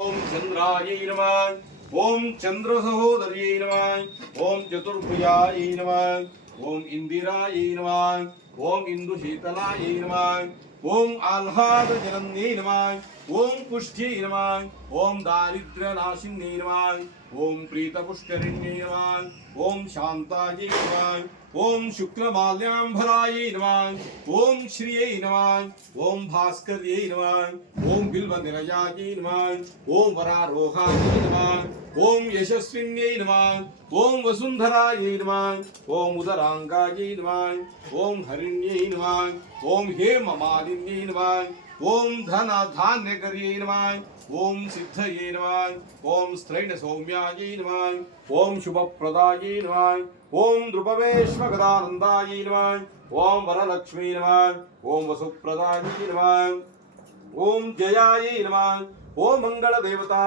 ओम चंद्राय नमः। ओम चंद्र सहोदर्यै नमः। ओम चतुर्भुजाय नमः। ओम इंदिराय नमः। ओम इंदुशीतलाय नमः। ओम आह्लाद जनन्यै नमः। ओम पुष्ठ्यै नमः। ओम दारिद्र्यनाशिन्यै नमः। ओम प्रीतपुष्करिण्यै नमः। ओम शान्तायै नमः। ओम शुक्लमाल्याम्बराय नमः। ओम श्रियै नमः। ओम भास्कर्यै नमः। ओम बिल्वनिलयाय नमः। ओम वरारोहाय नमः। ओम यशस्विन्यै नमः। ओम वसुंधरायै नमः। ओम उदरांगायै नमः। ओम हरिण्यै नमः। ओम हेममालिन्यै नमः। ओम धन धान्यकर्यै नमः। ओम सिद्धये नमः। ओम स्त्रैण सौम्यायै नमः। ओम शुभप्रदायै नमः। ओम द्रुपवेश्वगदानन्दायै नमः। ओम वरलक्ष्मी नमः। ओम वसुप्रदायै नमः। ओम जयायै नमः। ओम मंगल देवता